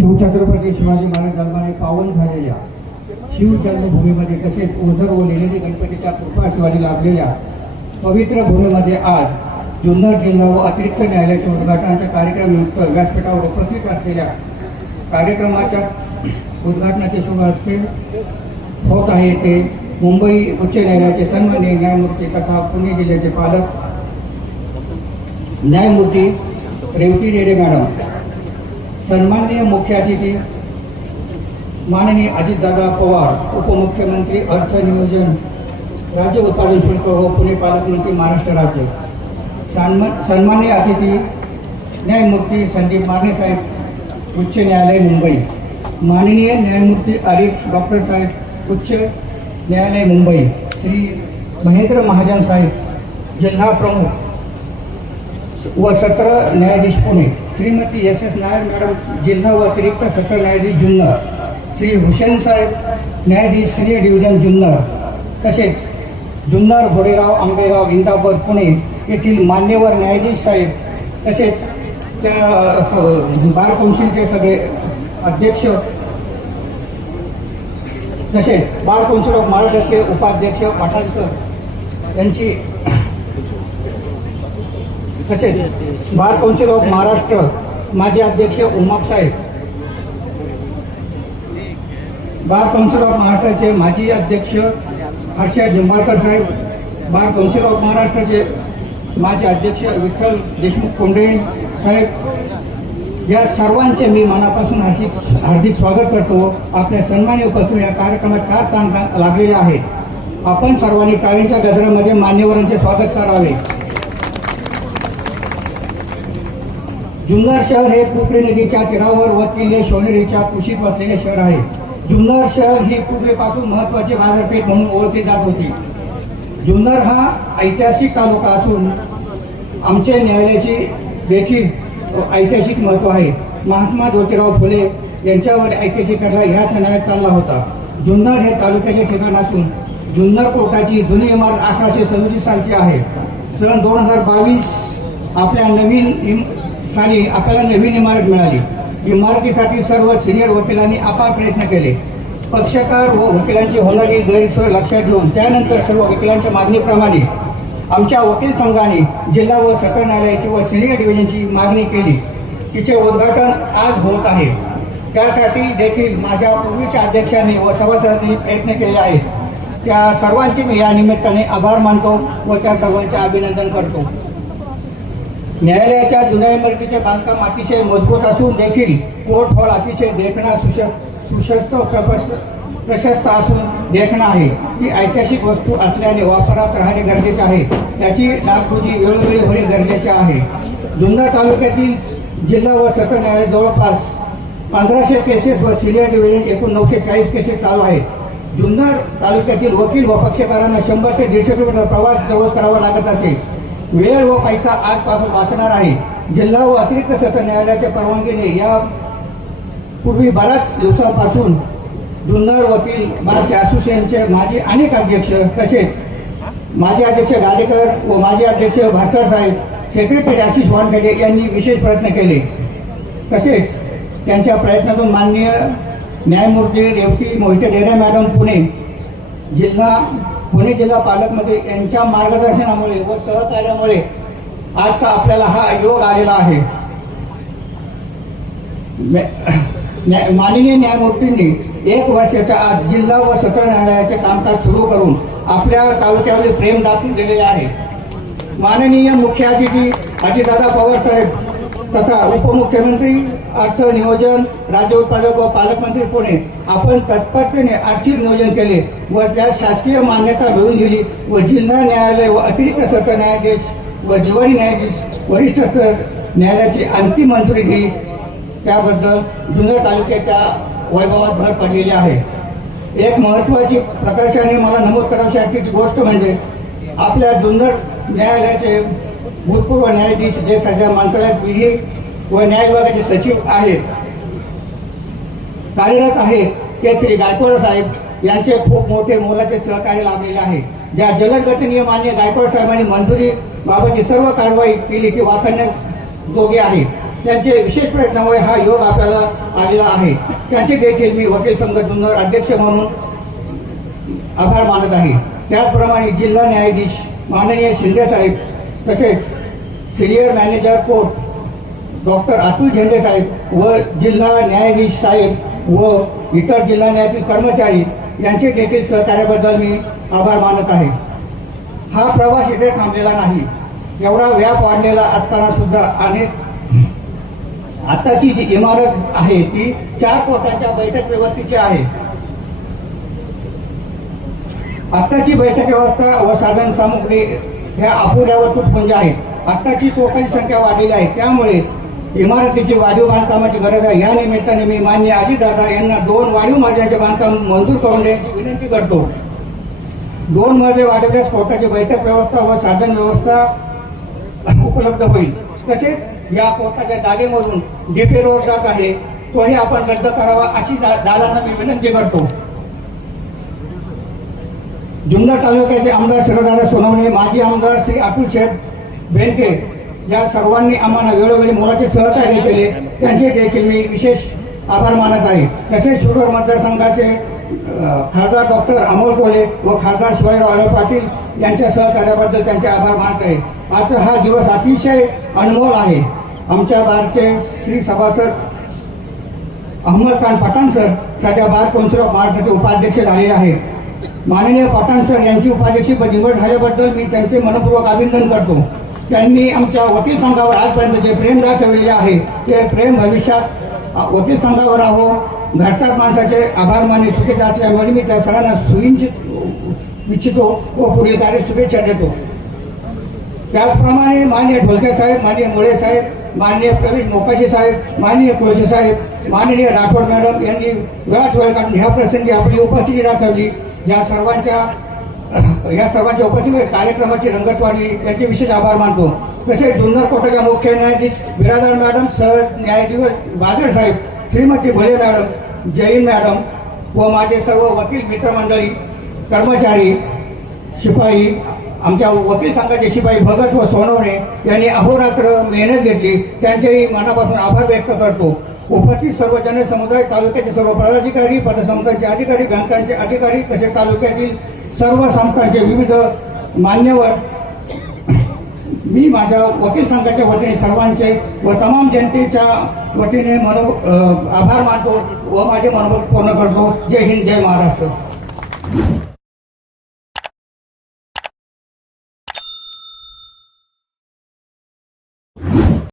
शिवछत्रपती शिवाजी महाराज जन्माने पावन झालेल्या शिवजन्मभूमीमध्ये तसेच ओझर व लेलेली गणपतीच्या कृपा शिवाजी लाभलेल्या पवित्र भूमीमध्ये आज जुन्नर जिल्हा व अतिरिक्त न्यायालयाच्या उद्घाटनाच्या कार्यक्रमनिमित्त व्यासपीठावर उपस्थित असलेल्या कार्यक्रमाच्या उद्घाटनाचे शुभ हस्ते होत आहे. ते मुंबई उच्च न्यायालयाचे सन्माननीय न्यायमूर्ती तथा पुणे जिल्ह्याचे पालक न्यायमूर्ती रेवती रेडे मॅडम. सन्माननीय मुख्य अतिथी माननीय अजितदादा पवार उपमुख्यमंत्री अर्थ नियोजन राज्य उत्पादन शुल्क व पुणे पालकमंत्री महाराष्ट्र राज्य. सन्मान सन्माननीय अतिथी न्यायमूर्ती संदीप माने साहेब उच्च न्यायालय मुंबई. माननीय न्यायमूर्ती आरिफ डॉक्टर साहेब उच्च न्यायालय मुंबई. श्री महेंद्र महाजन साहेब जिल्हा प्रमुख. व सत्र न्यायाधीश Pune. Shrimati S S Nair madam जिल्हा व अतिरिक्त सत्र न्यायाधीश जुन्नर. श्री हुसेन साहेब न्यायाधीश सिनियर डिव्हिजन जुन्नर. तसेच जुन्नर घोडेगाव आंबेगाव इंदापूर पुणे येथील मान्यवर न्यायाधीश साहेब. तसेच त्या बार कौन्सिलचे सगळे अध्यक्ष. तसेच बार कौन्सिल ऑफ महाराष्ट्राचे उपाध्यक्ष पाठाळकर यांची तसेच बार कौन्सिल ऑफ महाराष्ट्र माजी अध्यक्ष उमाप साहेब. बार कौन्सिल ऑफ महाराष्ट्राचे माजी अध्यक्ष Harshad Nimbalkar saheb. Bar council of महाराष्ट्राचे माजी अध्यक्ष विठ्ठल देशमुख कोंडे साहेब. या सर्वांचे मी मनापासून हार्दिक हार्दिक स्वागत करतो. आपल्या सन्मानी उपस्थित या कार्यक्रमात चार चांग लागलेले आहेत आपण सर्वांनी टाळींच्या गजरामध्ये मान्यवरांचे स्वागत करावे. जुन्नर शहर हे कुपरी नदीच्या तीरावर व किल्ले सोनेरीच्या कुशीत वसलेले शहर आहे. जुन्नर शहर ही पूर्वेपासून महत्वाची बाजारपेठ म्हणून ओळखली जात होती. जुन्नर हा ऐतिहासिक तालुका असून आमच्या न्यायालयाची देखील ऐतिहासिक महत्त्व आहे. महात्मा ज्योतिराव फुले यांच्यावर ऐतिहासिक लढा ह्याच न्यायात चालला होता. जुन्नर हे तालुक्याचे ठिकाण असून जुन्नर कोर्टाची जुनी इमारत अठराशे सदोतीस सालची आहे. सन दोन हजार बावीस आपल्या नवीन इम- साली आपल्याला नवीन इमारत मिळाली. इमारतीसाठी सर्व सिनियर वकिलांनी आपार प्रयत्न केले. पक्षकार व वकिलांची होणारी गैरसोय लक्षात घेऊन त्यानंतर सर्व वकिलांच्या मागणीप्रमाणे आमच्या वकील संघाने जिल्हा व सत्र न्यायालयाची व सिनियर डिव्हिजनची मागणी केली. तिचे उद्घाटन आज होत आहे. त्यासाठी देखील माझ्या पूर्वीच्या अध्यक्षांनी व सभासदांनी प्रयत्न केले आहेत. त्या सर्वांचे मी या निमित्ताने आभार मानतो व त्या सर्वांचे अभिनंदन करतो. न्यायालयाच्या जुन्या इमारतीचे बांधकाम अतिशय मजबूत असून देखील कोर्ट हॉल अतिशय देखणा सुश सुशस्त प्रपस- प्रशस्त असून देखणा आहे. ती ऐतिहासिक वस्तू असल्याने वापरात राहणे गरजेचे आहे. त्याची डागडुजी वेळोवेळी होणे गरजेचे आहे. जुन्नर तालुक्यातील जिल्हा व सत्र न्यायालय जवळपास पंधराशे केसेस व सिनियर डिव्हिजन एकूण नऊशे चाळीस केसेस चालू आहेत. जुन्नर तालुक्यातील वकील व पक्षकारांना शंभर ते दीडशे किलोमीटर प्रवास जवळ करावा लागत असे. वेळ व पैसा आजपासून वाचणार आहे. जिल्हा व अतिरिक्त सत्र न्यायालयाच्या परवानगीने या पूर्वी बऱ्याच दिवसांपासून जुन्नर वकील बारचे असोसिएशनचे माजी अनेक अध्यक्ष तसेच माजी अध्यक्ष गाडेकर व माजी अध्यक्ष भास्कर साहेब सेक्रेटरी आशिष वानखेडे यांनी विशेष प्रयत्न केले. तसेच त्यांच्या प्रयत्नातून माननीय न्यायमूर्ती रेवती मोहिते डेरे मॅडम पुणे जिल्हा पुणे जिल्हा पालकमंत्री यांच्या मार्गदर्शनामुळे व सहकार्यामुळे आजचा आपल्याला हा योग आलेला आहे. माननीय न्यायमूर्तींनी एक वर्षाच्या आत जिल्हा व सत्र न्यायालयाचे कामकाज सुरू करून आपल्या तालुक्यावरील प्रेम दाखवून दिलेले आहे. माननीय मुख्य अतिथी अजितदादा पवार साहेब तथा उपमुख्यमंत्री अर्थ नियोजन राज्य उत्पादक व पालकमंत्री पुणे आपण तत्परतेने आर्थिक नियोजन केले व त्यास शासकीय मान्यता मिळवून दिली व जिल्हा न्यायालय व अतिरिक्त सत्र न्यायाधीश व जीवन न्यायाधीश वरिष्ठ न्यायालयाची अंतिम मंजुरी दिली. त्याबद्दल जुन्या तालुक्याच्या वैभवात भर पडलेली आहे. एक महत्वाची प्रकाशाने मला नमूद करावी वाटण्याची गोष्ट म्हणजे आपल्या जुन्नर न्यायालयाचे भूतपूर्व न्यायाधीश जे सध्या मंत्रालयात विधी व न्याय विभागाचे सचिव आहेत. कार्यरत आहेत ते श्री गायकवाड साहेब. यांचे खूप मोठे मोलाचे सहकार्य लाभलेले आहे. ज्या जलदगतीने मान्य गायकवाड साहेबांनी मंजुरी बाबतची सर्व कारवाई केली ती वाखडण्यास जोगे आहे. त्यांचे विशेष प्रयत्नामुळे हा योग आपल्याला आलेला आहे. त्यांचे देखील मी वकील संघ जुन्नर अध्यक्ष म्हणून आभार मानत आहे. त्याचप्रमाणे जिल्हा न्यायाधीश माननीय शिंदे साहेब तसेच senior manager court doctor Atul Zende saheb व जिल्हा न्यायाधीश साहेब व इतर जिल्हा न्यायाधीश कर्मचारी यांचे देखील सहकार्याबद्दल मी आभार मानत आहे. हा प्रवास इथे थांबलेला नाही. एवढा व्याप वाढलेला असताना सुद्धा अनेक आताची जी इमारत आहे ती चार कोटांच्या बैठक व्यवस्थेची आहे. आत्ताची बैठक व्यवस्था व साधन सामुग्री ह्या आपुल्यावर व तुटपुंज आहेत. आत्ताची कोटांची संख्या वाढलेली आहे. त्यामुळे इमारतीची वाढीव बांधकामाची गरज आहे. या निमित्ताने मी मान्य अजितदादा यांना दोन वाढीव मजल्याचे बांधकाम मंजूर करून देण्याची विनंती करतो. दोन मजले वाढवल्यास कोर्टाची बैठक व्यवस्था व साधन व्यवस्था उपलब्ध होईल. तसेच या कोर्टाच्या जागेमधून डीपी रोड जात आहे. तोही आपण रद्द करावा अशी दादांना मी विनंती करतो. जुन्नर तालुक्याचे आमदार शरदादा सोनवणे माजी आमदार श्री अतुल शेठ बेनके या सर्वांनी आम्हाला वेळोवेळी मोलाचे सहकार्य केले. त्यांचे देखील मी विशेष आभार मानत आहे. तसेच शुगर मतदारसंघाचे खासदार डॉक्टर अमोल कोले व खासदार शिवाजीराव पाटील यांच्या सहकार्याबद्दल त्यांचे आभार मानत आहे. आजचा हा दिवस अतिशय अनमोल आहे. आमच्या बारचे श्री सभासद अहमद खान पठाण सर सध्या बार कौन्सिल ऑफ महाराष्ट्राचे उपाध्यक्ष झालेले आहेत. माननीय पाटण सर यांची उपाध्यक्षपद निवड झाल्याबद्दल मी त्यांचे मनपूर्वक अभिनंदन करतो. त्यांनी आमच्या वकील संघावर आजपर्यंत जे प्रेम दाखवलेले आहे ते प्रेम भविष्यात वकील संघावर राहो घरच्याच माणसाचे आभार मानणे चुकीचे असल्यामुळे मी त्या सगळ्यांना सुइच्छित इच्छितो व पुढील कार्य शुभेच्छा देतो. त्याचप्रमाणे माननीय ढोलके साहेब माननीय मुळे साहेब माननीय प्रवीण मोकाशी साहेब माननीय कोळसे साहेब माननीय राठोड मॅडम यांनी वेळात वेळ काढून ह्या प्रसंगी आपली उपस्थिती दाखवली. या सर्वांच्या या सर्वांच्या उपस्थितीमुळे कार्यक्रमाची रंगत वाढली. याचे विशेष आभार मानतो. तसेच जुन्नर कोर्टाच्या मुख्य न्यायाधीश बिरादार मॅडम सर न्यायाधीश बादळ साहेब श्रीमती भोले मॅडम जैन मॅडम व माझे सर्व वकील मित्रमंडळी कर्मचारी शिपाई आमच्या वकील संघाचे शिपाई भगत व सोनवणे यांनी अहोरात्र मेहनत घेतली. त्यांचेही मनापासून आभार व्यक्त करतो. उपस्थित सर्व जनसमुदाय तालुक्याचे सर्व पदाधिकारी पतसंस्थांचे अधिकारी बँकांचे अधिकारी तसेच तालुक्यातील सर्व संस्थांचे विविध मान्यवर मी माझ्या वकील संघाच्या वतीने सर्वांचे व तमाम जनतेच्या वतीने मनो आभार मानतो व माझे मनोबत पूर्ण करतो. जय हिंद जय महाराष्ट्र.